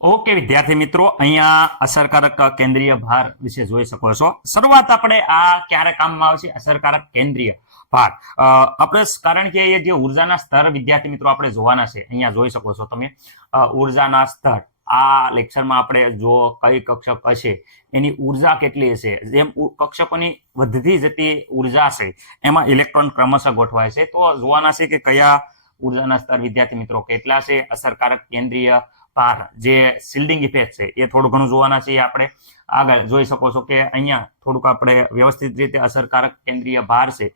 Okay, વિદ્યાર્થી મિત્રો, અહીંયા અસરકારક કેન્દ્રીય ભાર વિશે જોઈ શકો છો. શરૂઆત આપણે આ ક્યારે કામમાં આવશે? અસરકારક કેન્દ્રીય ભાર. આપણે કારણ કે જે ઉર્જાના સ્તર વિદ્યાર્થી મિત્રો આપણે જોવાના છે, અહીંયા જોઈ શકો છો તમે. ઉર્જાના સ્તર. આ લેક્ચરમાં આપણે જો કઈ કક્ષક હશે, એની ઊર્જા કેટલી હશે, જેમ કક્ષકોની વધતી જતી ઊર્જા છે એમાં ઇલેક્ટ્રોન ક્રમશઃ ગોઠવાય છે. તો જોવાના છે કે કયા ઉર્જાના સ્તર વિદ્યાર્થી મિત્રો કેટલા છે? અસરકારક કેન્દ્રીય ભાર જે શિલ્ડિંગ ઇફેક્ટ છે એ થોડું ઘણું જોવાના છે આપણે. આગળ જોઈ શકો છો કે અહીંયા થોડુંક આપણે વ્યવસ્થિત રીતે અસરકારક કેન્દ્રીય ભાર છે.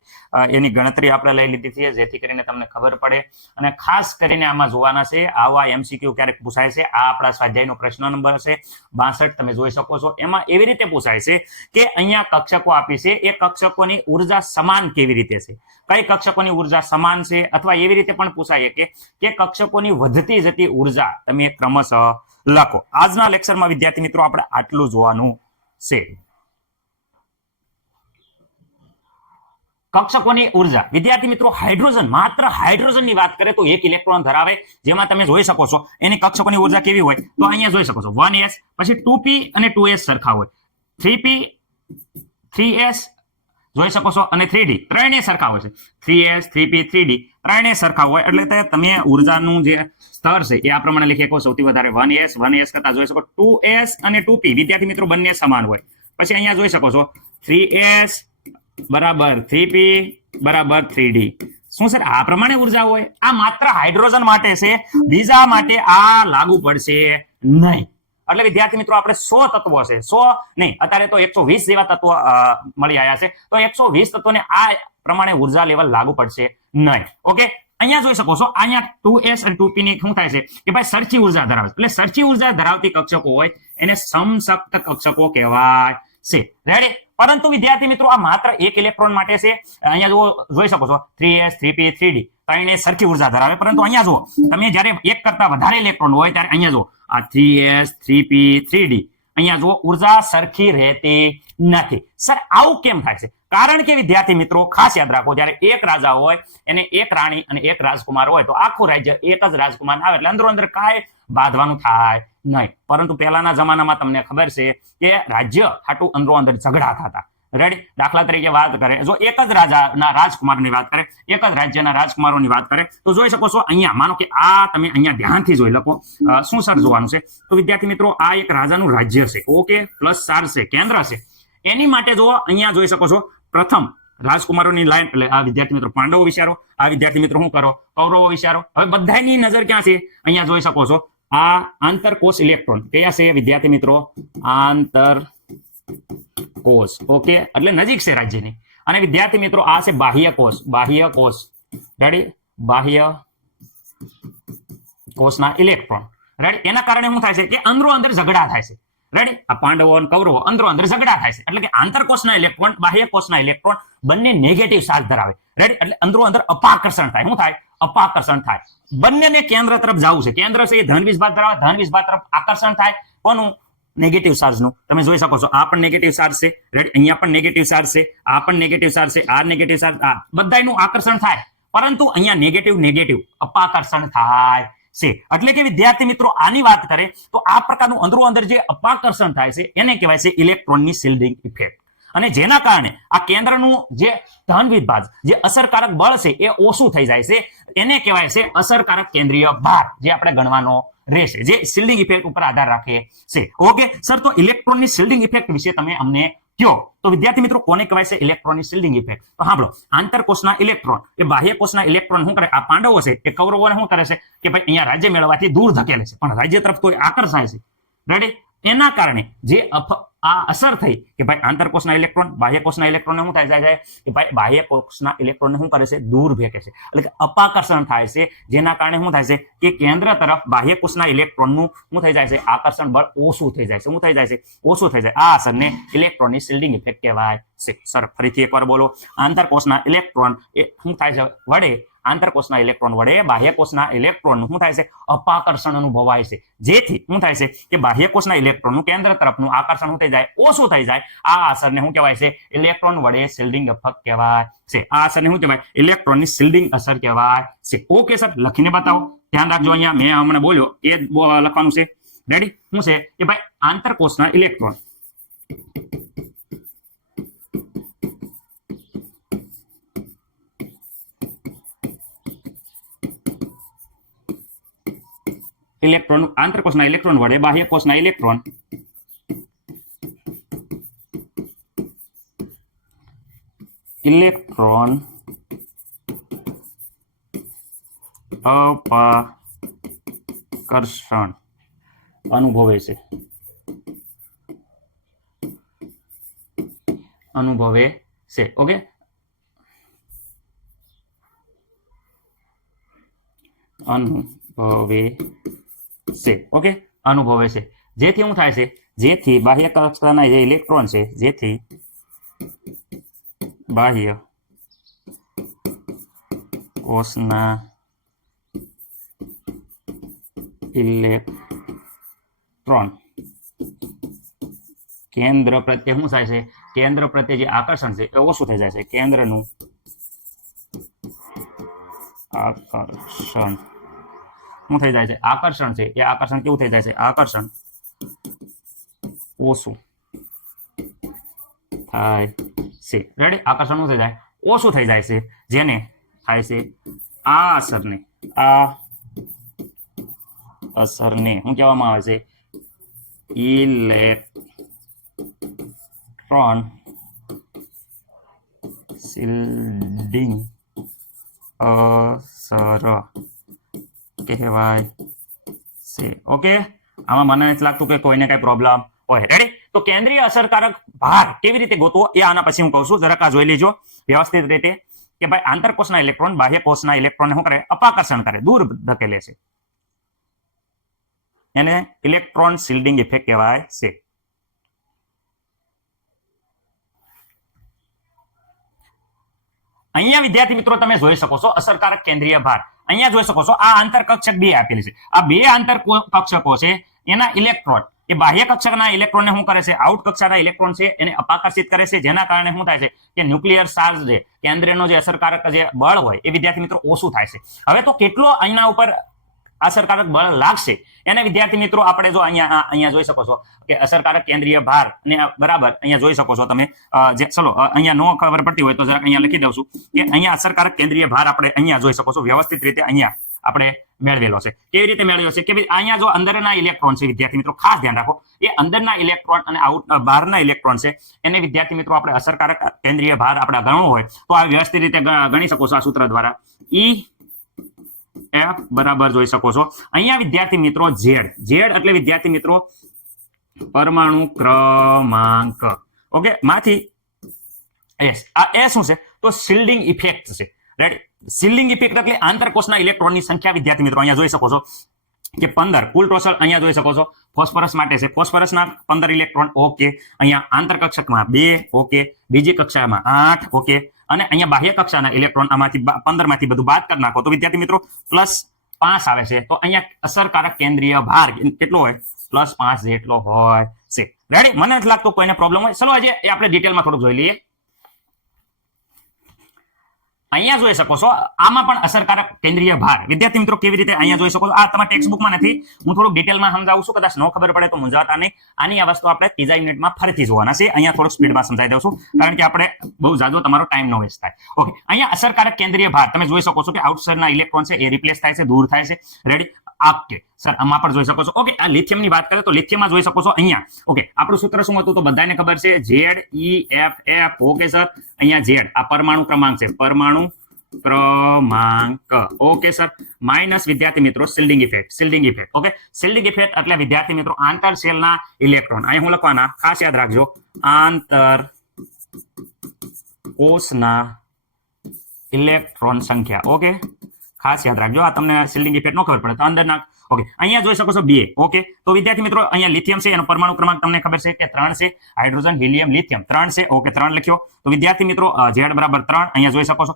એની ગણતરી આપણે લઈ લીધી છે, જેથી કરીને તમને ખબર પડે. અને ખાસ કરીને આમાં જોવાના છે, આવા એમસીક્યુ ક્યારેક પૂછાય છે, આ આપણા સ્વાધ્યાયનો પ્રશ્ન નંબર છે, બાસઠ, તમે જોઈ શકો છો. એમાં એવી રીતે પૂછાય છે કે અહીંયા કક્ષકો આપી છે, એ કક્ષકોની ઊર્જા સમાન કેવી રીતે છે? કઈ કક્ષકોની ઊર્જા સમાન છે? અથવા એવી રીતે પણ પૂછાય કે કે કક્ષકોની વધતી જતી ઊર્જા, તમે ક્રમશઃ લખો. આજના લેક્ચરમાં વિદ્યાર્થી મિત્રો આપણે આટલું જોવાનું છે. કક્ષકોની ઊર્જા. વિદ્યાર્થી મિત્રો, હાઇડ્રોજન, માત્ર હાઇડ્રોજનની વાત કરે તો એક ઇલેક્ટ્રોન ધરાવે, જેમાં તમે જોઈ શકો છો, એની કક્ષકોની ઊર્જા કેવી હોય, તો અહીંયા જોઈ શકો છો. વન એસ પછી ટુ અને ટુ એસ સરખા હોય. થ્રી પી થ્રી એસ જોઈ શકો છો. અને થ્રી ડી ત્રણેય સરખા હોય છે. Three S three P three D ત્રણેય સરખા હોય. એટલે તમે ઉર્જાનું જે સ્તર છે, એ આ પ્રમાણે લખી શકો સૌથી વધારે વન એસ વન એસ કરતા જોઈ શકો ટુ એસ અને ટુ પી વિદ્યાર્થી મિત્રો, બંને સમાન હોય. પછી અહીંયા જોઈ શકો છો. થ્રી એસ બરાબર થ્રી પી બરાબર થ્રી ડી શું સર, આ પ્રમાણે ઊર્જા હોય? આ માત્ર હાઇડ્રોજન માટે છે. બીજા માટે આ લાગુ પડશે નહીં. એટલે વિદ્યાર્થી મિત્રો, આપણે સો તત્વો છે. સો નહીં, અત્યારે તો એકસો વીસ જેવા તત્વો મળી આવ્યા છે. તો એકસો વીસ તત્વોને આ પ્રમાણે ઊર્જા લેવલ લાગુ પડશે નહીં. ઓકે? અહીંયા જોઈ શકો છો, અહીંયા ટુ એસ અને ટુ પી ની શું થાય છે કે ભાઈ સરખી ઊર્જા ધરાવે એટલે સરખી ઊર્જા ધરાવતી કક્ષકો હોય એને સમશક્ત કક્ષકો કહેવાય. છે રેડી પરંતુ વિદ્યાર્થી મિત્રો, આ માત્ર એક ઇલેક્ટ્રોન માટે છે. અહીંયા જુઓ, જોઈ શકો છો. Three S three P three D ત્રણે સરખી ઊર્જા ધરાવે. પરંતુ અહીંયા જુઓ, તમે જ્યારે એક કરતા વધારે ઇલેક્ટ્રોન હોય ત્યારે અહીંયા જુઓ. આ three S three P three D અહીંયા જુઓ, ઊર્જા સરખી રહેતી નથી. સર આવું કેમ થાય છે? કારણ કે વિદ્યાર્થી મિત્રો, ખાસ યાદ રાખો, જ્યારે એક રાજા હોય, એને એક રાણી અને એક રાજકુમાર હોય, તો આખું રાજ્ય એક જ રાજકુમાર આવે. એટલે અંદરો અંદર કાંઈ બાંધવાનું થાય નહીં. પરંતુ પહેલાના જમાનામાં તમને ખબર છે કે રાજ્ય ખાટું અંદરો અંદર ઝઘડા થતા. રેડી દાખલા તરીકે વાત કરે. જો એક જ રાજાના રાજકુમારની વાત કરે, એક જ રાજ્યના રાજકુમારોની વાત કરે, તો જોઈ શકો છો અહીંયા, માનો કે આ તમે અહીંયા ધ્યાનથી જોઈ લખો. શું સર જોવાનું છે? તો વિદ્યાર્થી મિત્રો, આ એક રાજાનું રાજ્ય છે. ઓકે? પ્લસ ચાર છે. કેન્દ્ર છે. એની માટે જો અહીંયા જોઈ શકો છો, પ્રથમ રાજકુમારોની લાઈન, એટલે આ વિદ્યાર્થી મિત્રો પાંડવો વિચારો, આ વિદ્યાર્થી મિત્રો શું કરો? કૌરવો વિચારો. હવે બધાની નજર ક્યાં છે? અહીંયા જોઈ શકો છો. આ આંતરકોષ ઇલેક્ટ્રોન. કયા છે વિદ્યાર્થી મિત્રો? આંતર કોષ ઓકે? એટલે નજીક છે રાજ્યની. અને વિદ્યાર્થી મિત્રો, આ છે બાહ્ય કોષ બાહ્ય કોષ રેડી બાહ્ય કોષના ઇલેક્ટ્રોન. રેડી એના કારણે શું થાય છે કે અંદરો અંદર ઝઘડા થાય છે. રેડી આ પાંડવો કૌરવો અંદરો અંદર ઝઘડા થાય છે. એટલે કે આંતરકોષના ઇલેક્ટ્રોન બાહ્ય કોષના ઇલેક્ટ્રોન બંને નેગેટિવ ચાર્જ ધરાવે. રેડી એટલે અંદરો અંદર અપાકર્ષણ થાય. શું થાય? અપાકર્ષણ થાય. બંનેને કેન્દ્ર તરફ જવું છે. કેન્દ્ર છે એ ધન વિસ્ભાર ધરાવે, ધન વિસ્ભાર તરફ આકર્ષણ થાય. કોનું? નેગેટિવ ચાર્જનું તમે જોઈ શકો છો. આ પણ નેગેટિવ ચાર્જ છે. અહીંયા પણ નેગેટિવ ચાર્જ છે. આ પણ નેગેટિવ ચાર્જ છે. આ નેગેટિવ ચાર્જ આ બધાનું આકર્ષણ થાય. પરંતુ અહીંયા નેગેટિવ નેગેટિવ અપાકર્ષણ થાય છે. એટલે કે વિદ્યાર્થી મિત્રો, આની વાત કરે તો આ પ્રકારનું અંદરો અંદર જે અપાકર્ષણ થાય છે, એને કહેવાય છે ઇલેક્ટ્રોનની શિલ્ડિંગ ઇફેક્ટ અને જેના કારણે આ કેન્દ્રનું જે ધન વિભાજ જે અસરકારક બળ છે એ ઓછું થઈ જાય છે. એને કહેવાય છે અસરકારક કેન્દ્રીય ભાર, જે આપણે ગણવાનો રહેશે, જે શિલ્ડિંગ ઇફેક્ટ ઉપર આધાર રાખે છે. ઓકે સર તો ઇલેક્ટ્રોનની શિલ્ડિંગ ઇફેક્ટ વિશે તમે અમને કયો? તો વિદ્યાર્થી મિત્રો, કોને કહેવાય છે ઇલેક્ટ્રોનની શિલ્ડિંગ ઇફેક્ટ તો સાંભળો, આંતરકોષના ઇલેક્ટ્રોન એ બાહ્ય કોષના ઇલેક્ટ્રોન શું કરે? આ પાંડવો છે, એ કૌરવોને શું કરે છે? કે ભાઈ અહીંયા રાજ્ય મેળવવાથી દૂર ધકેલે છે. પણ રાજ્ય તરફ તો આકર્ષાય છે. રેડી એના કારણે જે આ અસર થઈ કે ભાઈ આંતરકોષના ઇલેક્ટ્રોન, બાહ્ય કોષના ઇલેક્ટ્રોન શું થાય? જાય કે ભાઈ બાહ્ય કોષના ઇલેક્ટ્રોન શું કરે છે? દૂર ભેકે છે. એટલે કે અપાકર્ષણ થાય છે. જેના કારણે શું થાય છે? કે કેન્દ્ર તરફ બાહ્ય કોષના ઇલેક્ટ્રોનનું શું થઈ જાય છે? આકર્ષણ બળ ઓછું થઈ જાય છે. શું થઈ જાય છે? ઓછું થઈ જાય. આ અસરને ઇલેક્ટ્રોનની શિલ્ડિંગ ઇફેક્ટ કહેવાય. છે. સર ફરીથી એકવાર બોલો. આંતરકોષના ઇલેક્ટ્રોન એ શું થાય છે? વડે આંતરકોષના ઇલેક્ટ્રોન વડે બાહ્યકોષના ઇલેક્ટ્રોન શું થાય છે? અપાકર્ષણ અનુભવાય છે. જેથી શું થાય છે? કે બાહ્યકોષના ઇલેક્ટ્રોનનું કેન્દ્ર તરફનું આકર્ષણ શું થઈ જાય? ઓછું થઈ જાય? આ અસરને શું કહેવાય છે? ઇલેક્ટ્રોન વડે શિલ્ડિંગ અફક કહેવાય છે. આ અસરને શું કહેવાય? ઇલેક્ટ્રોનની શિલ્ડિંગ અસર કહેવાય છે. Okay sir. લખીને બતાવો. ધ્યાન રાખજો અહીંયા. મેં હમણાં બોલ્યો. એ લખવાનું છે. રેડી શું છે? કે ભાઈ આંતરકોષના ઇલેક્ટ્રોન. ઇલેક્ટ્રોન આંતરકોષના ઇલેક્ટ્રોન વડે બાહ્ય કોષના ઇલેક્ટ્રોન. ઇલેક્ટ્રોન અપાકર્ષણ અનુભવે છે. અનુભવે છે. ઓકે? અનુભવે છે ઓકે અનુભવે છે. જેથી શું થાય છે? જેથી બાહ્ય કક્ષાના જે ઇલેક્ટ્રોન છે, જેથી બાહ્ય કોષના ઇલેક્ટ્રોન કેન્દ્ર પ્રત્યે શું થાય છે? કેન્દ્ર પ્રત્યે જે આકર્ષણ છે, એ ઓછું થઈ જાય છે. કેન્દ્રનું આકર્ષણ શું થઈ જાય છે? આકર્ષણ છે. એ આકર્ષણ કેવું થઈ જાય છે? આકર્ષણ. ઓછું થાય છે. રેડી આકર્ષણ શું થઈ જાય? ઓછું થઈ જાય છે. જેને થાય છે આ અસરને. આ અસરને શું કહેવામાં આવે છે? ઇલેક્ટ્રોન શિલ્ડિંગ અસર. કહેવાય છે. ઓકે આમાં મને નથી લાગતું કે કોઈને કઈ પ્રોબ્લેમ હોય. રેડી તો કેન્દ્રીય અસરકારક ભાર કેવી રીતે ગોતવો એ આના પછી હું કહું છું. જરાક આ જોઈ લેજો. વ્યવસ્થિત રીતે કે ભાઈ આંતરકોષના ઇલેક્ટ્રોન બાહ્ય કોષના ઇલેક્ટ્રોનને શું કરે? અપાકર્ષણ કરે. દૂર ધકેલે છે. એને ઇલેક્ટ્રોન શિલ્ડિંગ ઇફેક્ટ કહેવાય છે. અહીંયા વિદ્યાર્થી મિત્રો તમે જોઈ શકો છો અસરકારક કેન્દ્રીય ભાર. અહીંયા જોઈ શકો છો, આ આંતરકક્ષક બે આપેલી છે. આ બે આંતર કક્ષકો છે, એના ઇલેક્ટ્રોન એ બાહ્ય કક્ષકના ઇલેક્ટ્રોનને શું કરે છે? આઉટ કક્ષાના ઇલેક્ટ્રોન છે, એને અપાકર્ષિત કરે છે. જેના કારણે શું થાય છે કે ન્યુક્લિયર ચાર્જ જે, કેન્દ્રનો જે અસરકારક જે બળ હોય, એ વિદ્યાર્થી મિત્રો ઓછું થાય છે. હવે તો કેટલો અહીંના ઉપર અસરકારક બળ લાગશે. એને વિદ્યાર્થી મિત્રો, આપણે જો અહીંયા અહીંયા જોઈ શકો છો કે અસરકારક કેન્દ્રીય ભાર ને બરાબર અહીંયા જોઈ શકો છો તમે. જે, ચલો અહીંયા નો ખબર પડતી હોય તો જરાક અહીંયા લખી દઉં છું કે અહીંયા અસરકારક કેન્દ્રીય ભાર આપણે અહીંયા જોઈ શકો છો. વ્યવસ્થિત રીતે અહીંયા આપણે મેળવેલો છે. કેવી રીતે મેળવ્યો છે? કે ભાઈ, અહીંયા જો અંદરના ઇલેક્ટ્રોન છે, વિદ્યાર્થી મિત્રો, ખાસ ધ્યાન રાખો. એ અંદરના ઇલેક્ટ્રોન અને આઉટ બહારના ઇલેક્ટ્રોન છે. એને વિદ્યાર્થી મિત્રો, આપણે અસરકારક કેન્દ્રીય ભાર આપણે ગણવો હોય તો આ વ્યવસ્થિત રીતે ગણી શકો છો આ સૂત્ર દ્વારા. ઈ એફ બરાબર જોઈ શકો છો. અહીંયા વિદ્યાર્થી મિત્રો ઝેડ ઝેડ એટલે વિદ્યાર્થી મિત્રો પરમાણુ ક્રમાંક. ઓકે માંથી એસ આ એ શું છે? તો શિલ્ડિંગ ઇફેક્ટ છે. રાઈટ શિલ્ડિંગ ઇફેક્ટ એટલે આંતરકોષના ઇલેક્ટ્રોનની સંખ્યા, વિદ્યાર્થી મિત્રો, અહીંયા જોઈ શકો છો. કે પંદર, કુલ ટોસલ અહીંયા જોઈ શકો છો. ફોસ્ફરસ માટે છે. ફોસ્ફરસના પંદર ઇલેક્ટ્રોન ઓકે અહીંયા આંતરકક્ષકમાં બે ઓકે બીજી કક્ષામાં આઠ ઓકે અને અહીંયા બાહ્ય કક્ષાના ઇલેક્ટ્રોન આમાંથી પંદરમાંથી બધું બાદ કરી નાખો. તો વિદ્યાર્થી મિત્રો પ્લસ પાંચ આવે છે. તો અહીંયા અસરકારક કેન્દ્રીય ભાર કેટલો હોય? પ્લસ પાંચ જેટલો હોય છે. રેડી મને નથી લાગતો કોઈને પ્રોબ્લેમ હોય. ચલો આજે એ આપણે ડિટેલમાં થોડુંક જોઈ લઈએ. અહીંયા જોઈ શકો છો. આમાં પણ અસરકારક કેન્દ્રીય ભાર. વિદ્યાર્થી મિત્રો, કેવી રીતે અહીંયા જોઈ શકો છો? આ તમારા ટેક્સ્ટ બુકમાં નથી. હું થોડું ડિટેલમાં સમજાવું છું. કદાચ ન ખબર પડે તો મૂંઝાતા નહીં. આની આ વસ્તુ આપણે ત્રીજા યુનિટમાં ફરીથી જોવાના છે. અહીંયા થોડુંક સ્પીડમાં સમજાવી દઉં છું. કારણ કે આપણે બહુ જાજો તમારો ટાઈમ નો વેસ્ટ થાય. ઓકે અહીંયા અસરકારક કેન્દ્રીય ભાર. તમે જોઈ શકો છો કે આઉટસાઇડના ઇલેક્ટ્રોન છે, એ રિપ્લેસ થાય છે, દૂર થાય છે. રેડી ઓકે સર, આમાં પણ જોઈ શકો છો. ઓકે, આ લિથિયમની વાત કરીએ તો લિથિયમમાં જોઈ શકો છો અહીંયા. ઓકે, આપણું સૂત્ર શું હતું તો બધાને ખબર છે. Z E F F okay, sir. અહીંયા ઝેડ આ પરમાણુ ક્રમાંક છે. પરમાણુ ક્રમાંક. Okay, sir. માઇનસ વિદ્યાર્થી મિત્રો, shielding effect shielding effect. Okay, shielding effect એટલે વિદ્યાર્થી મિત્રો, આંતર સેલના ઇલેક્ટ્રોન. અહીં હું લખવાના, ખાસ યાદ રાખજો. આંતર કોષના ઇલેક્ટ્રોન સંખ્યા. ઓકે? ખાસ યાદ રાખજો. આ તમને શિલ્ડિંગ ઇફેક્ટ નો ખબર પડે તો અંદરના ઓકે અહીંયા જોઈ શકો છો બે. ઓકે તો વિદ્યાર્થી મિત્રો, અહીંયા લિથિયમ છે, એનો પરમાણુ ક્રમાંક તમને ખબર છે કે ત્રણ છે. હાઇડ્રોજન હિલિયમ લિથિયમ ત્રણ છે. ઓકે ત્રણ લખ્યો. તો વિદ્યાર્થી મિત્રો ઝેડ બરાબર ત્રણ, અહીંયા જોઈ શકો છો.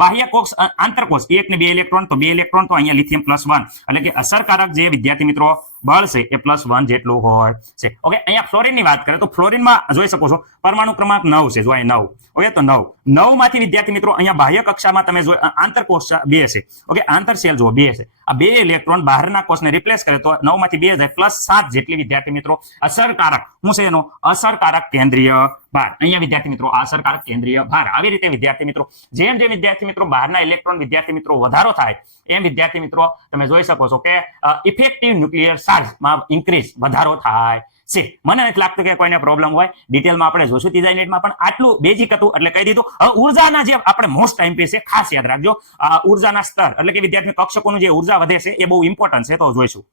બાહ્ય કોષ આંતરકોષ, એક ને બે ઇલેક્ટ્રોન તો બે ઇલેક્ટ્રોન તો અહીંયા લિથિયમ પ્લસ વન એટલે કે અસરકારક જે વિદ્યાર્થી મિત્રો બળ છે, એ પ્લસ વન જેટલું હોય છે. ઓકે અહીંયા ફ્લોરિનની વાત કરીએ તો ફ્લોરિનમાં જોઈ શકો છો, પરમાણુ ક્રમાંક નવ છે, જો અહીં નવ. ઓકે તો નવ. નવમાંથી વિદ્યાર્થી મિત્રો અહીંયા બાહ્ય કક્ષામાં તમે જો આંતર કોષ બે છે. ઓકે આંતર સેલ જુઓ, બે છે. આ બે ઇલેક્ટ્રોન બહારના કોષને રિપ્લેસ કરે તો નવમાંથી બે જાય પ્લસ સાત જેટલી વિદ્યાર્થી મિત્રો અસરકારક. શું છે એનો? અસરકારક કેન્દ્રીય ભાર. અહીંયા વિદ્યાર્થી મિત્રો અસરકારક કેન્દ્રીય ભાર. આવી રીતે વિદ્યાર્થી મિત્રો, જેમ જેમ વિદ્યાર્થી મિત્રો બહારના ઇલેક્ટ્રોન વિદ્યાર્થી મિત્રો વધારો થાય, એમ વિદ્યાર્થી મિત્રો તમે જોઈ શકો છો કે ઇફેક્ટિવ ન્યુક્લિયર ચાર્જમાં ઇન્ક્રીઝ વધારો થાય છે. મને નથી લાગતું કે કોઈને પ્રોબ્લેમ હોય. ડિટેલમાં આપણે જોશું ત્રીજા યુનિટમાં પણ આટલું બેઝિક હતું એટલે કહી દીધું. હવે ઉર્જાના જે આપણે મોસ્ટ ટાઈમ છે, ખાસ યાદ રાખજો. ઉર્જાના સ્તર એટલે કે વિદ્યાર્થી કક્ષકોનું જે ઊર્જા વધે છે, એ બહુ ઇમ્પોર્ટન્ટ છે, તો જોઈશું.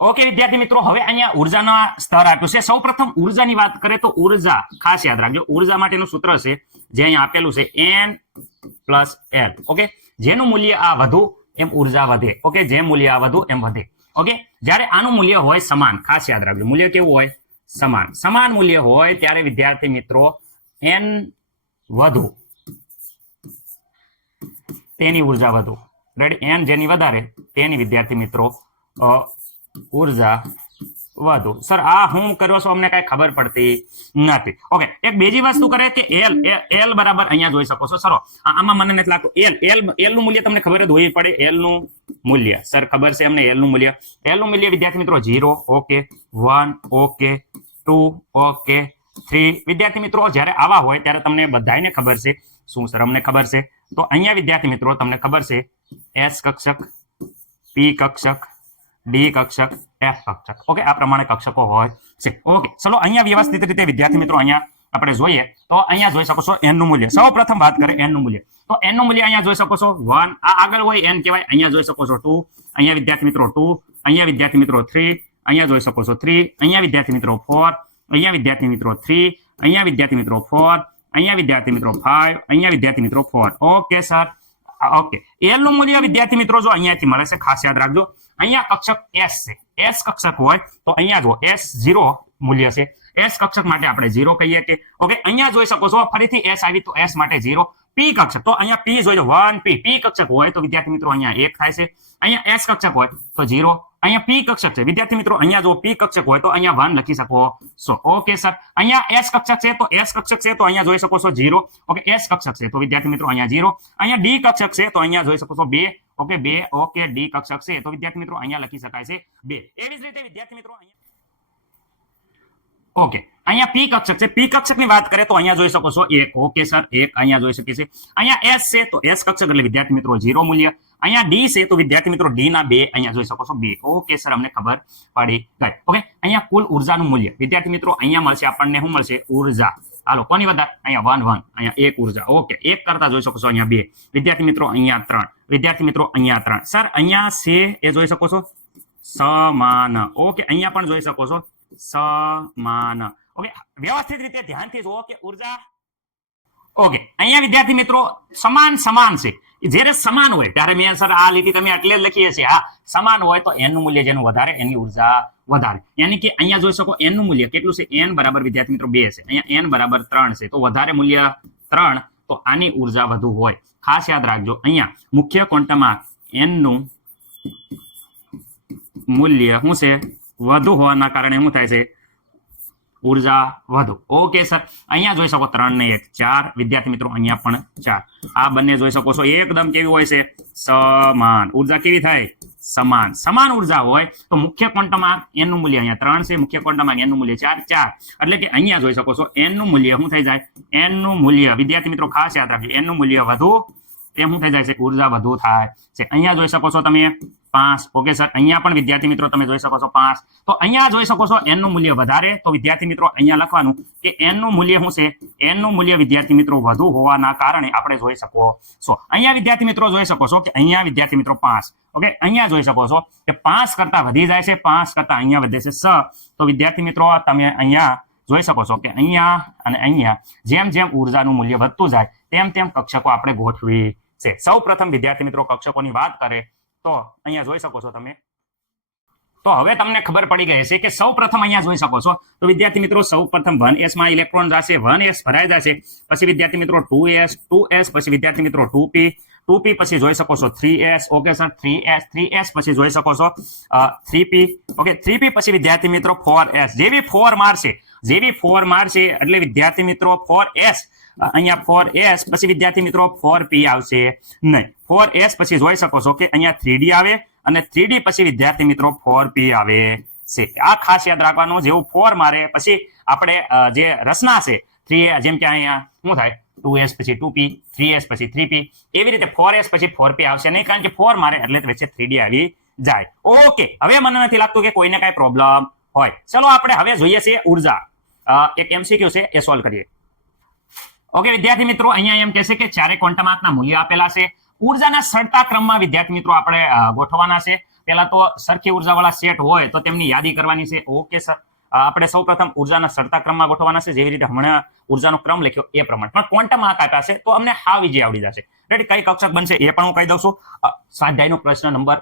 ઓકે, વિદ્યાર્થી મિત્રો, હવે અહીંયા ઉર્જાના સ્તર આપ્યું છે. સૌપ્રથમ ઉર્જાની વાત કરીએ તો ઊર્જા, ખાસ યાદ રાખજો, ઊર્જા માટેનું સૂત્ર છે, જે અહીંયા આપેલું છે એન પ્લસ એલ ઓકે? જેનું મૂલ્ય આ વધુ, એમ ઊર્જા વધે, ઓકે? જે મૂલ્ય આ વધુ, એમ વધે, ઓકે? જ્યારે આનું મૂલ્ય હોય સમાન, ખાસ યાદ રાખજો, મૂલ્ય કેવું હોય? સમાન. સમાન મૂલ્ય હોય ત્યારે વિદ્યાર્થી મિત્રો એન વધુ, તેની ઊર્જા વધુ. રેડી એન જેની વધારે, તેની વિદ્યાર્થી મિત્રો ઊર્જા વધુ. સર, આ હું કર્યો છો, અમને કઈ ખબર પડતી નથી. ઓકે એક બીજી વસ્તુ કરે કે એલ એલ બરાબર અહીંયા જોઈ શકો છો. સરો આમાં મને નથી લાગતું. એલ એલ એલનું મૂલ્ય તમને ખબર જ હોવી પડે એલનું મૂલ્ય. સર, ખબર છે અમને એલનું મૂલ્ય? એલનું મૂલ્ય, વિદ્યાર્થી મિત્રો zero okay one okay two okay three વિદ્યાર્થી મિત્રો, જ્યારે આવા હોય, ત્યારે તમને બધાને ખબર છે. શું સર, અમને ખબર છે? તો અહીંયા વિદ્યાર્થી મિત્રો, તમને ખબર છે એસ કક્ષક પી કક્ષક ડી કક્ષક એફ કક્ષક. ઓકે આ પ્રમાણે કક્ષકો હોય છે. ઓકે ચલો અહીંયા વ્યવસ્થિત રીતે, વિદ્યાર્થી મિત્રો, અહીંયા આપણે જોઈએ. તો અહીંયા જોઈ શકો છો એનનું મૂલ્ય. સૌ પ્રથમ વાત કરે એનનું મૂલ્ય. તો એનનું મૂલ્ય અહીંયા જોઈ શકો છો વન આ આગળ હોય એન કહેવાય. અહીંયા જોઈ શકો છો ટુ અહીંયા વિદ્યાર્થી મિત્રો ટુ અહીંયા વિદ્યાર્થી મિત્રો થ્રી અહીંયા જોઈ શકો છો થ્રી અહીંયા વિદ્યાર્થી મિત્રો ફોર અહીંયા વિદ્યાર્થી મિત્રો થ્રી અહીંયા વિદ્યાર્થી મિત્રો ફોર અહીંયા વિદ્યાર્થી મિત્રો ફાઈવ અહીંયા વિદ્યાર્થી મિત્રો ફોર ઓકે સર ઓકે એલનું મૂલ્ય, વિદ્યાર્થી મિત્રો, જો અહીંયાથી મળે છે, ખાસ યાદ રાખજો. અહીંયા કક્ષક એસ છે. એસ કક્ષક હોય, તો અહીંયા જો એસ ઝીરો મૂલ્ય છે. એસ કક્ષક માટે આપણે ઝીરો કહીએ કે ઓકે અહીંયા જોઈ શકો છો, ફરીથી એસ આવી, તો એસ માટે ઝીરો પી કક્ષક તો અહીંયા પી જોઈ વન પી પી કક્ષક હોય તો વિદ્યાર્થી મિત્રો અહીંયા એક થાય છે. અહીંયા એસ કક્ષક હોય તો ઝીરો અહીંયા પી કક્ષક છે. વિદ્યાર્થી મિત્રો, અહીંયા જો પી કક્ષક હોય તો અહીંયા વન લખી શકો. છો ઓકે સર અહીંયા એસ કક્ષક છે તો એસ કક્ષક છે તો અહીંયા જોઈ શકો છો ઝીરો ઓકે એસ કક્ષક છે તો વિદ્યાર્થી મિત્રો, અહીંયા ઝીરો અહીંયા ડી કક્ષક છે તો અહીંયા જોઈ શકો છો બે. ઓકે બે. ઓકે ડી કક્ષક છે તો વિદ્યાર્થી મિત્રો, અહીંયા લખી શકાય છે બે. એવી જ રીતે વિદ્યાર્થી મિત્રો, અહીંયા ઓકે અહીંયા પી કક્ષક છે. પી કક્ષકની વાત કરીએ તો અહીંયા જોઈ શકો છો. એક ઓકે સર એક અહીંયા જોઈ શકીએ છીએ. અહીંયા એસ છે તો એસ કક્ષક એટલે વિદ્યાર્થી મિત્રો ઝીરો મૂલ્ય. અહીંયા ડી છે તો વિદ્યાર્થી મિત્રો ડી ના બે અહીંયા જોઈ શકો છો. બે ઓકે સર અમને ખબર પડી ગઈ. ઓકે અહીંયા કુલ ઉર્જાનું મૂલ્ય. વિદ્યાર્થી મિત્રો, અહીંયા મળશે આપણને શું મળશે? ઊર્જા. હાલો, કોની વધારે? અહીંયા વન વન અહીંયા એક ઊર્જા. ઓકે એક કરતા જોઈ શકો છો અહીંયા બે. વિદ્યાર્થી મિત્રો, અહીંયા ત્રણ. વિદ્યાર્થી મિત્રો, અહીંયા ત્રણ. સર અહીંયા છે એ જોઈ શકો છો? સમાન. ઓકે અહીંયા પણ જોઈ શકો છો. સમાન. ઓકે, વ્યવસ્થિત રીતે ધ્યાનથી જુઓ કે ઊર્જા. ઓકે, અહીંયા વિદ્યાર્થી મિત્રો, સમાન સમાન છે. જ્યારે સમાન હોય, ત્યારે મેં સર આ લીટી તમે એટલે જ લખીએ હા, સમાન હોય તો એનું મૂલ્ય જેનું વધારે, એની ઊર્જા વધારે. યાની કે અહીંયા જોઈ શકો એન મૂલ્ય કેટલું છે? એન બરાબર વિદ્યાર્થી મિત્રો બે છે. અહીંયા એન બરાબર ત્રણ છે. તો વધારે મૂલ્ય ત્રણ, તો આની ઊર્જા વધુ હોય. ખાસ યાદ રાખજો, અહીંયા મુખ્ય કોન્ટમાં એનનું મૂલ્ય શું છે? વધુ હોવાના કારણે શું થાય છે? ઊર્જા વધુ. ઓકે સર અહીંયા જોઈ શકો ત્રણ ને એક, ચાર. વિદ્યાર્થી મિત્રો, અહીંયા પણ ચાર. આ બંને જોઈ શકો છો. એકદમ કેવી હોય છે? સમાન. ઊર્જા કેવી થાય? સમાન. સમાન ઊર્જા હોય તો મુખ્ય ક્વોન્ટમાં એનનું મૂલ્ય અહીંયા ત્રણ છે. મુખ્ય ક્વોન્ટમાં એનનું મૂલ્ય ચાર ચાર. એટલે કે અહીંયા જોઈ શકો છો એનનું મૂલ્ય શું થઈ જાય? એનનું મૂલ્ય. વિદ્યાર્થી મિત્રો, ખાસ યાદ રાખજો. એનનું મૂલ્ય વધુ, એમ શું થઈ જાય છે? ઊર્જા વધુ થાય છે. અહીંયા જોઈ શકો છો તમે પાંચ ઓકે સર અહીંયા પણ વિદ્યાર્થી મિત્રો તમે જોઈ શકો છો પાંચ તો અહીંયા જોઈ શકો છો n નું મૂલ્ય વધારે. તો વિદ્યાર્થી મિત્રો અહીંયા લખવાનું કે n નું મૂલ્ય શું છે? એનનું મૂલ્ય વિદ્યાર્થી મિત્રો વધુ હોવાના કારણે આપણે જોઈ શકો છો. અહીંયા વિદ્યાર્થી મિત્રો જોઈ શકો છો કે અહીંયા વિદ્યાર્થી મિત્રો પાંચ ઓકે અહીંયા જોઈ શકો છો કે પાંચ કરતા વધી જાય છે. પાંચ કરતા અહીંયા વધે છે સ તો વિદ્યાર્થી મિત્રો, તમે અહીંયા જોઈ શકો છો કે અહીંયા અને અહીંયા જેમ જેમ ઉર્જાનું મૂલ્ય વધતું જાય, તેમ તેમ કક્ષકો આપણે ગોઠવી છે. સૌ પ્રથમ વિદ્યાર્થી મિત્રો કક્ષકોની વાત કરે તો અહીંયા જોઈ શકો છો તમે. તો હવે તમને ખબર પડી ગઈ હશે કે સૌ પ્રથમ અહીંયા જોઈ શકો છો. તો વિદ્યાર્થી મિત્રો, સૌ પ્રથમ વન એસમાં ઇલેક્ટ્રોન જશે, વન એસ ભરાઈ જશે. પછી વિદ્યાર્થી મિત્રો, ટુ એસ ટુ એસ, પછી વિદ્યાર્થી મિત્રો, ટુ પી. ટુ પી પછી જોઈ શકો છો, three S, okay sir, three S three S પછી જોઈ શકો છો three P. Okay, three P પછી વિદ્યાર્થી મિત્રો, ફોર એસ. જેવી ફોર મારશે, જેવી ફોર મારશે એટલે વિદ્યાર્થી મિત્રો, ફોર એસ. અહીંયા ફોર એસ પછી વિદ્યાર્થી મિત્રો ફોર પી આવશે. નહીં ફોર એસ પછી જોઈ શકો છો કે અહીંયા થ્રીડી આવે અને થ્રીડી પછી વિદ્યાર્થી મિત્રો ફોર પી આવે છે. આ ખાસ યાદ રાખવાનું, જેવું ફોર મારે, પછી આપણે જે રચના છે થ્રી જેમ કે અહીંયા, શું થાય? ટુ એસ પછી ટુ પી થ્રી એસ પછી થ્રી પી એવી રીતે ફોર એસ પછી ફોર પી આવશે. નહીં, કારણ કે ફોર મારે એટલે વચ્ચે થ્રીડી આવી જાય. ઓકે હવે મને નથી લાગતું કે કોઈને કાંઈ પ્રોબ્લેમ હોય. ચલો, આપણે હવે જોઈએ છીએ ઊર્જા. એક એમસીક્યુ છે, એ સોલ્વ કરીએ. ઓકે વિદ્યાર્થી મિત્રો, અહીંયા એમ કહેશે કે ચારે ક્વોન્ટમ આંકના મૂલ્ય આપેલા છે, ઉર્જાના સડતા ક્રમમાં વિદ્યાર્થી મિત્રો આપણે ગોઠવવાના છે. પહેલા તો સરખી ઉર્જાવાળા સેટ હોય તો તેમની યાદી કરવાની છે. ઓકે સર આપણે સૌપ્રથમ ઉર્જાના સડતા ક્રમમાં ગોઠવવાના છે. જેવી રીતે હમણાં ઉર્જાનો ક્રમ લખ્યો એ પ્રમાણે. પણ ક્વોન્ટમ આંક આપ્યા છે, તો અમને હા વિજય આવડી જશે. રેડી કઈ કક્ષક બનશે એ પણ હું કહી દઉં છું. સ્વાધ્યાયનો પ્રશ્ન નંબર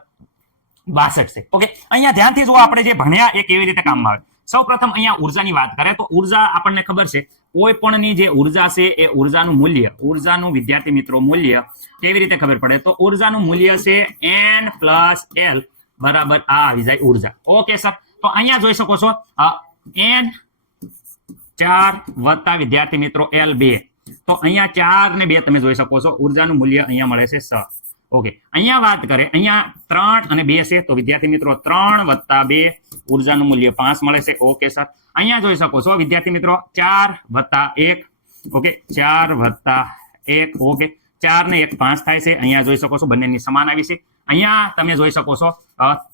બાસઠ છે. ઓકે અહીંયા ધ્યાનથી જો આપણે જે ભણ્યા એ કેવી રીતે કામમાં આવે. સૌ પ્રથમ અહીંયા ઉર્જાની વાત કરે તો ઊર્જા આપણને ખબર છે કોઈ પણની જે ઊર્જા છે એ ઉર્જાનું મૂલ્ય, ઉર્જાનું વિદ્યાર્થી મિત્રો મૂલ્ય કેવી રીતે ખબર પડે? તો ઉર્જાનું મૂલ્ય છે એન પ્લસ એલ બરાબર આ આવી જાય ઊર્જા. ઓકે સર, તો અહીંયા જોઈ શકો છો એન ચાર વત્તા વિદ્યાર્થી મિત્રો એલ બે. તો અહીંયા ચાર ને બે તમે જોઈ શકો છો, ઉર્જાનું મૂલ્ય અહીંયા મળે છે સ ઓકે, અહીંયા વાત કરે, અહીંયા ત્રણ અને બે છે, તો વિદ્યાર્થી મિત્રો ત્રણ વત્તા બે ઉર્જાનું મૂલ્ય પાંચ મળે છે. Okay, sir. અહીંયા જોઈ શકો છો, વિદ્યાર્થી મિત્રો, ચાર વત્તા એક. ઓકે, ચાર વત્તા એક. ઓકે, ચાર ને એક પાંચ થાય છે. અહીંયા જોઈ શકો છો, બંનેની સમાન આવી છે. અહીંયા તમે જોઈ શકો છો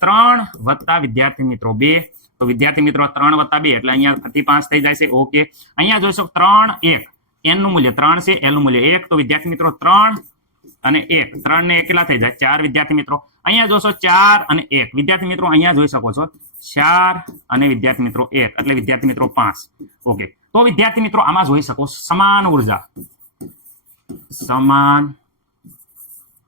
ત્રણ વત્તા વિદ્યાર્થી મિત્રો, બે. તો વિદ્યાર્થી મિત્રો, ત્રણ વત્તા બે, એટલે અહીંયા થતી પાંચ થઈ જાય છે. ઓકે, અહીંયા જોઈ શકો, ત્રણ એક. એનનું મૂલ્ય ત્રણ છે એલનું મૂલ્ય એક. તો વિદ્યાર્થી મિત્રો, ત્રણ અને એક. ત્રણ ને એક કેટલા થઈ જાય? ચાર વિદ્યાર્થી મિત્રો. અહીંયા જોશો, ચાર અને એક. વિદ્યાર્થી મિત્રો, અહીંયા જોઈ શકો છો ચાર અને વિદ્યાર્થી મિત્રો એક, એટલે વિદ્યાર્થી મિત્રો પાંચ. ઓકે તો વિદ્યાર્થી મિત્રો આમાં જોઈ શકો સમાન ઊર્જા. સમાન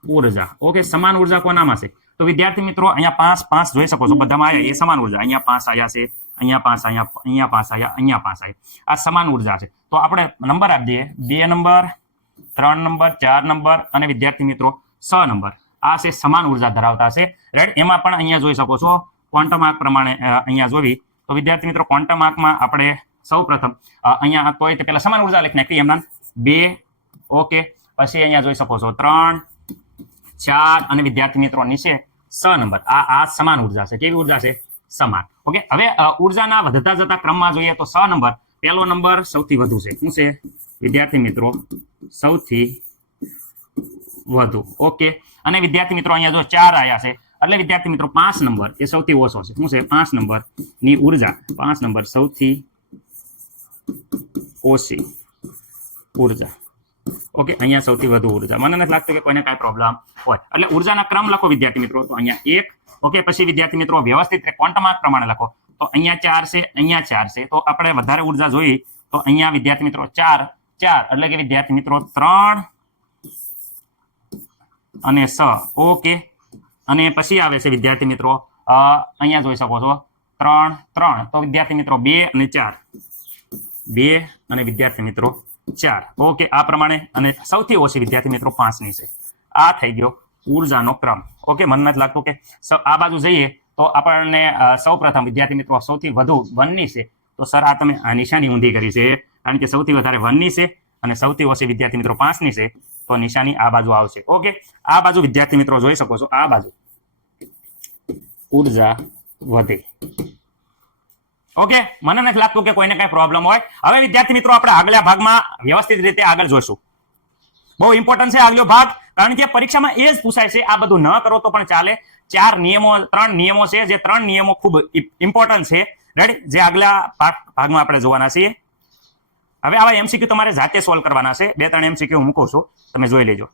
ઊર્જા. ઓકે સમાન ઊર્જા કોનામાં છે? તો વિદ્યાર્થી મિત્રો અહીંયા પાંચ પાંચ જોઈ શકો છો. બધામાં આયા એ સમાન ઊર્જા. અહીંયા પાંચ આયા છે. અહીંયા પાંચ અહીંયા અહીંયા પાંચ આયા, અહીંયા પાંચ આયા. આ સમાન ઊર્જા છે. તો આપણે નંબર આપી દઈએ. બે નંબર, ત્રણ નંબર, ચાર નંબર અને વિદ્યાર્થી મિત્રો છ નંબર. આ છે સમાન ઊર્જા ધરાવતા છે. રાઈટ એમાં પણ અહીંયા જોઈ શકો છો. ક્વોન્ટમ આંક પ્રમાણે અહીંયા જોવી. તો વિદ્યાર્થી મિત્રો ક્વોન્ટમ આંકમાં આપણે સૌ પ્રથમ અહીંયા તોય તે પહેલા સમાન ઊર્જા લખી નાખી એમના બે, ઓકે. પછી અહીંયા જોઈ શકો છો, ત્રણ, ચાર અને વિદ્યાર્થી મિત્રો નીચે સ નંબર. આ આ સમાન ઊર્જા છે. કેવી ઊર્જા છે? સમાન. ઓકે, હવે ઉર્જાના વધતા જતા ક્રમમાં જોઈએ તો સ નંબર. પહેલો નંબર સૌથી વધુ છે. શું છે? વિદ્યાર્થી મિત્રો, સૌથી વધુ. ઓકે. અને વિદ્યાર્થી મિત્રો અહીંયા જો ચાર આયા છે એટલે વિદ્યાર્થી મિત્રો, પાંચ નંબર એ સૌથી ઓછો છે. શું છે? પાંચ નંબરની ઊર્જા. પાંચ નંબર સૌથી ઓછી ઊર્જા. ઓકે, અહીંયા સૌથી વધુ ઊર્જા. મને નથી લાગતું કે કોઈને કાંઈ પ્રોબ્લેમ હોય. એટલે ઉર્જાના ક્રમ લખો વિદ્યાર્થી મિત્રો. તો અહીંયા એક, ઓકે, પછી વિદ્યાર્થી મિત્રો, વ્યવસ્થિત ક્વોન્ટમાર્ક પ્રમાણે લખો. તો અહીંયા ચાર છે, અહીંયા ચાર છે. તો આપણે વધારે ઊર્જા જોઈ, તો અહીંયા વિદ્યાર્થી મિત્રો ચાર ચાર. એટલે કે વિદ્યાર્થી મિત્રો ત્રણ અને સ ઓકે અને પછી આવે છે વિદ્યાર્થી મિત્રો અહીંયા જોઈ શકો છો. ત્રણ ત્રણ. તો વિદ્યાર્થી મિત્રો, બે અને ચાર. બે અને વિદ્યાર્થી મિત્રો, ચાર. ઓકે, આ પ્રમાણે અને સૌથી ઓછી વિદ્યાર્થી મિત્રો પાંચની છે. આ થઈ ગયો ઉર્જાનો ક્રમ. ઓકે, મને નથી લાગતું કે આ બાજુ જઈએ તો આપણને સૌપ્રથમ વિદ્યાર્થી મિત્રો સૌથી વધુ વનની છે. તો સર, આ તમે આ નિશાની ઊંધી કરી છે. કારણ કે સૌથી વધારે વનની છે અને સૌથી ઓછી વિદ્યાર્થી મિત્રો પાંચની છે. તો નિશાની આ બાજુ આવશે. ઓકે, આ બાજુ વિદ્યાર્થી મિત્રો જોઈ શકો છો. આ બાજુ. ઊર્જા વધે. ઓકે મને નથી લાગતું કે કોઈને કઈ પ્રોબ્લેમ હોય. હવે વિદ્યાર્થી મિત્રો, આપણે આગલા ભાગમાં વ્યવસ્થિત રીતે આગળ જોઈશું. બહુ ઇમ્પોર્ટન્ટ છે આગલો ભાગ, કારણ કે પરીક્ષામાં એ જ પૂછાય છે, આ બધું ન કરો તો પણ ચાલે. ચાર નિયમો, ત્રણ નિયમો છે, જે ત્રણ નિયમો ખૂબ ઇમ્પોર્ટન્ટ છે. રેડી જે આગલા ભાગ- ભાગમાં આપણે જોવાના છીએ. હવે આવા એમસીક્યુ તમારે જાતે સોલ્વ કરવાના છે. બે, ત્રણ એમસીક્યુ હું મૂકું છું. તમે જોઈ લેજો.